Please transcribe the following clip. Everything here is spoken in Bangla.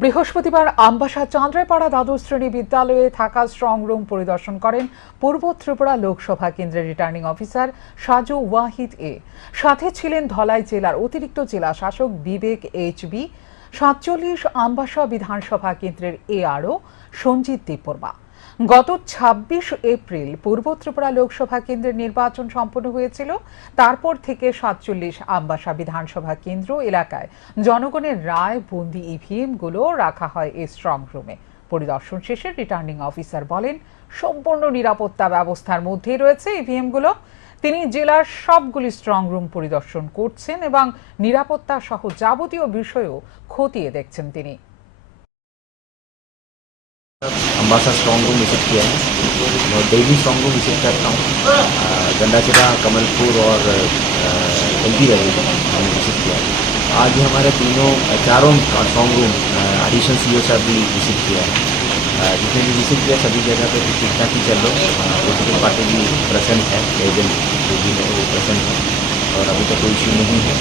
বৃহস্পতিবার আমবাসা চান্দ্রাপাড়া দ্বাদশ শ্রেণি বিদ্যালয়ে থাকা স্ট্রং রুম পরিদর্শন করেন পূর্ব ত্রিপুরা লোকসভা কেন্দ্রের রিটার্নিং অফিসার সাজু ওয়াহিদ এ। সাথে ছিলেন ধলাই জেলার অতিরিক্ত জেলা শাসক বিবেক এইচ বি, সাতচল্লিশ আমবাসা বিধানসভা কেন্দ্রের এ আরও সঞ্জিত দেববর্মা গত ছাব্বিশ এপ্রিল পূর্ব ত্রিপুরা লোকসভা কেন্দ্রের নির্বাচন সম্পন্ন হয়েছিল। তারপর থেকে সাতচল্লিশ আমবাসা বিধানসভা কেন্দ্র এলাকায় জনগণের রায় বন্দি ইভিএমগুলো রাখা হয় এই স্ট্রং রুমে পরিদর্শন শেষে রিটার্নিং অফিসার বলেন, সম্পূর্ণ নিরাপত্তা ব্যবস্থার মধ্যেই রয়েছে ইভিএমগুলো। তিনি জেলার সবগুলি স্ট্রং রুম পরিদর্শন করছেন এবং নিরাপত্তা সহ যাবতীয় বিষয়েও খতিয়ে দেখছেন তিনি। अम्बासा स्ट्रॉन्ग रूम विज़िट किया है। और डेली स्ट्रॉन्ग रूम विज़िट करता हूँ। गंडाचिरा कमलपुर और एल पी रवि हमने विज़िट किया है। आज हमारे तीनों चारों स्ट्रॉन्ग रूम एडिशन सी साहब भी विज़िट किया है। जितने भी विज़िट किया, सभी जगह पर ठीक ठाक ही चल रहा पोलिटिकल पार्टी भी प्रेजेंट है एजेंट जो भी है वो प्रेजेंट है। और अभी तक कोई इशू नहीं है।